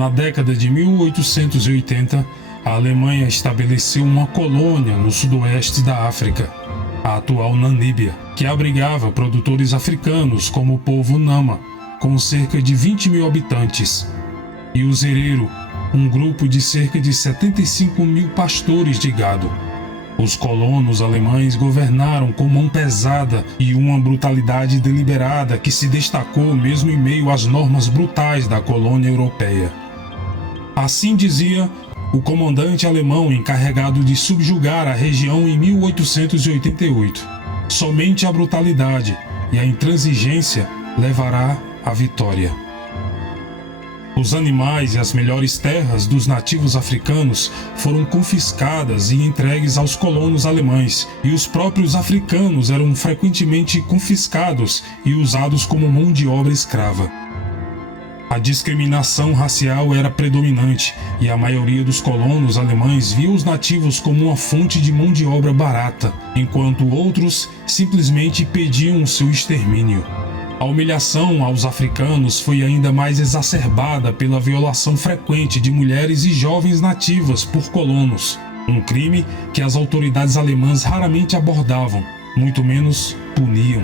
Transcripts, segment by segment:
Na década de 1880, a Alemanha estabeleceu uma colônia no sudoeste da África, a atual Namíbia, que abrigava produtores africanos como o povo Nama, com cerca de 20 mil habitantes, e os Herero, um grupo de cerca de 75 mil pastores de gado. Os colonos alemães governaram com mão pesada e uma brutalidade deliberada que se destacou mesmo em meio às normas brutais da colônia europeia. Assim dizia o comandante alemão encarregado de subjugar a região em 1888. Somente a brutalidade e a intransigência levará à vitória. Os animais e as melhores terras dos nativos africanos foram confiscadas e entregues aos colonos alemães, e os próprios africanos eram frequentemente confiscados e usados como mão de obra escrava. A discriminação racial era predominante, e a maioria dos colonos alemães via os nativos como uma fonte de mão de obra barata, enquanto outros simplesmente pediam seu extermínio. A humilhação aos africanos foi ainda mais exacerbada pela violação frequente de mulheres e jovens nativas por colonos, um crime que as autoridades alemãs raramente abordavam, muito menos puniam.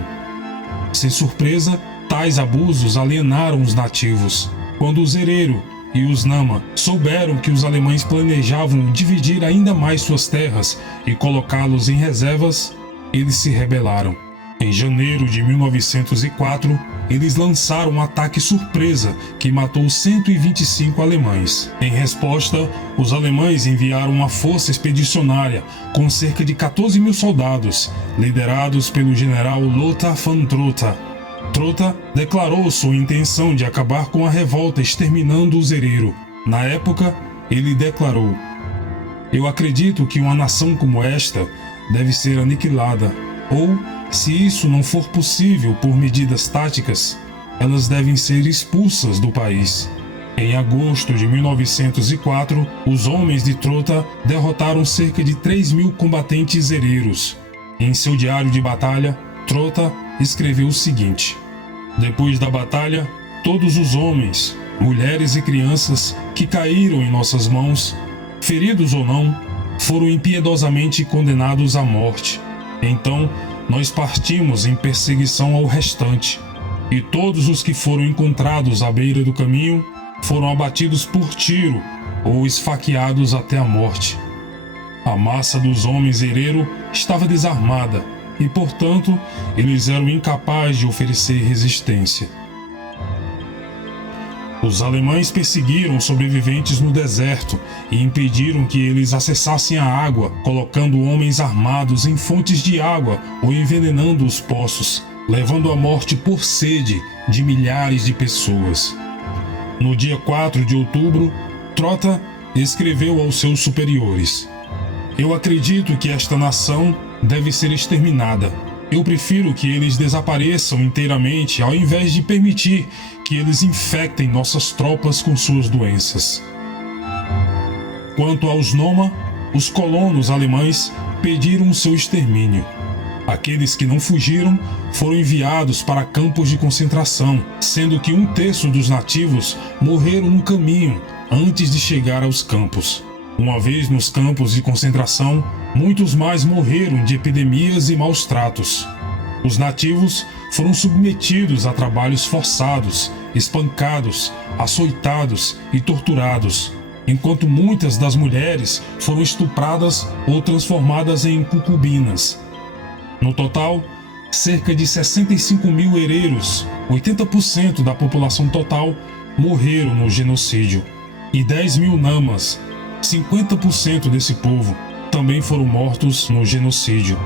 Sem surpresa, tais abusos alienaram os nativos. Quando os Herero e os Nama souberam que os alemães planejavam dividir ainda mais suas terras e colocá-los em reservas, eles se rebelaram. Em janeiro de 1904, eles lançaram um ataque surpresa que matou 125 alemães. Em resposta, os alemães enviaram uma força expedicionária com cerca de 14 mil soldados, liderados pelo general Lothar von Trotha. Trotha declarou sua intenção de acabar com a revolta exterminando os Herero. Na época, ele declarou: "Eu acredito que uma nação como esta deve ser aniquilada, ou, se isso não for possível por medidas táticas, elas devem ser expulsas do país." Em agosto de 1904, os homens de Trotha derrotaram cerca de 3 mil combatentes hereros. Em seu diário de batalha, Trotha escreveu o seguinte: "Depois da batalha, todos os homens, mulheres e crianças que caíram em nossas mãos, feridos ou não, foram impiedosamente condenados à morte. Então, nós partimos em perseguição ao restante, e todos os que foram encontrados à beira do caminho foram abatidos por tiro ou esfaqueados até a morte. A massa dos homens Herero estava desarmada e, portanto, eles eram incapazes de oferecer resistência." Os alemães perseguiram os sobreviventes no deserto e impediram que eles acessassem a água, colocando homens armados em fontes de água ou envenenando os poços, levando à morte por sede de milhares de pessoas. No dia 4 de outubro, Trotha escreveu aos seus superiores: "Eu acredito que esta nação deve ser exterminada. Eu prefiro que eles desapareçam inteiramente ao invés de permitir que eles infectem nossas tropas com suas doenças." Quanto aos Noma, os colonos alemães pediram seu extermínio. Aqueles que não fugiram foram enviados para campos de concentração, sendo que 1/3 dos nativos morreram no caminho antes de chegar aos campos. Uma vez nos campos de concentração, muitos mais morreram de epidemias e maus tratos. Os nativos foram submetidos a trabalhos forçados, espancados, açoitados e torturados, enquanto muitas das mulheres foram estupradas ou transformadas em concubinas. No total, cerca de 65 mil hereros, 80% da população total, morreram no genocídio, e 10 mil namas, 50% desse povo, também foram mortos no genocídio.